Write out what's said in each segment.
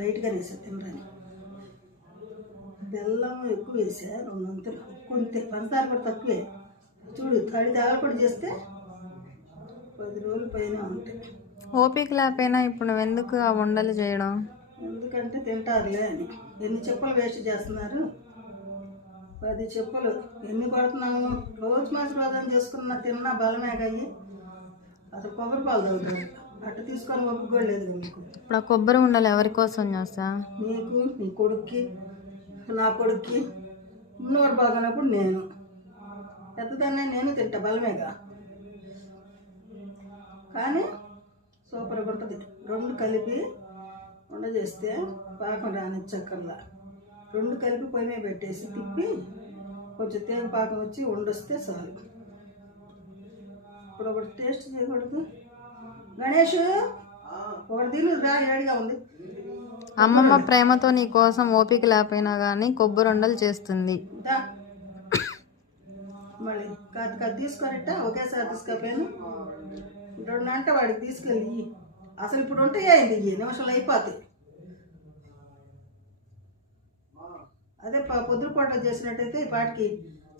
లైట్గా వేసా తినరాని. బెల్లం ఎక్కువ వేసా, 2 వంతులు కొంతే. పంచదార కూడా తక్కువే. చూడు, తడి తాగలపొడి చేస్తే 10 రోజుల పైన ఉంటాయి. ఓపిక లేకపోయినా ఇప్పుడు నువ్వు ఎందుకు ఆ ఉండలు చేయడం? ఎందుకంటే తింటారులే అని. ఎన్ని చెప్పులు వేస్ట్ చేస్తున్నారు. 10 చెప్పులు ఎన్ని కొడుతున్నాము. రోజు మాసం చేసుకున్న తిన్నా బలమే కయ్యి. అసలు కొబ్బరి పాలు తాగుతారు. అట్టు తీసుకొని ఒప్పుకోలేదు లేదు మీకు. ఇప్పుడు ఆ కొబ్బరి ఉండలు ఎవరి కోసం చేస్తా? నీకు, నీ కొడుక్కి, నా కొడుక్కి. ఉన్నవారు బాగున్నప్పుడు నేను పెద్దదాన్ని నేను తింటా బలమేగా. కానీ సూపర్గా ఉంటుంది. 2 కలిపి ఉండ చేస్తే పాకం రానిచ్చక్కర్లా. 2 కలిపి పొయ్యి మీద పెట్టేసి తిప్పి కొంచెం తేగ పాకం వచ్చి ఉండొస్తే చాలు. ఇప్పుడు ఒకటి టేస్ట్ చేయకూడదు. గణేష్ ఒకటి తిను రా, ఏడిగా ఉంది. అమ్మమ్మ ప్రేమతో నీ కోసం ఓపిక లేకపోయినా కానీ కొబ్బరి ఉండలు చేస్తుంది. మళ్ళీ కాదు తీసుకోరట, ఒకేసారి తీసుకోపోయాను. 2 అంటే వాడికి తీసుకెళ్ళి. అసలు ఇప్పుడు ఉంటాయా ఇది? నిమిషాలు అయిపోతాయి. అదే పొద్దుపూట చేసినట్టయితే ఈ పాటికి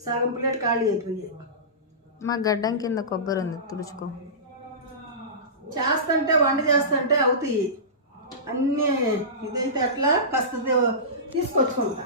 సగం ప్లేట్ ఖాళీ అయిపోయాయి. మా గడ్డం కింద కొబ్బరి ఉంది, తుడుచుకో. చేస్తుంటే వంట చేస్తుంటే అవుతాయి అన్నీ. ఇదైతే అట్లా కాస్త తీసుకొచ్చుకుంటా.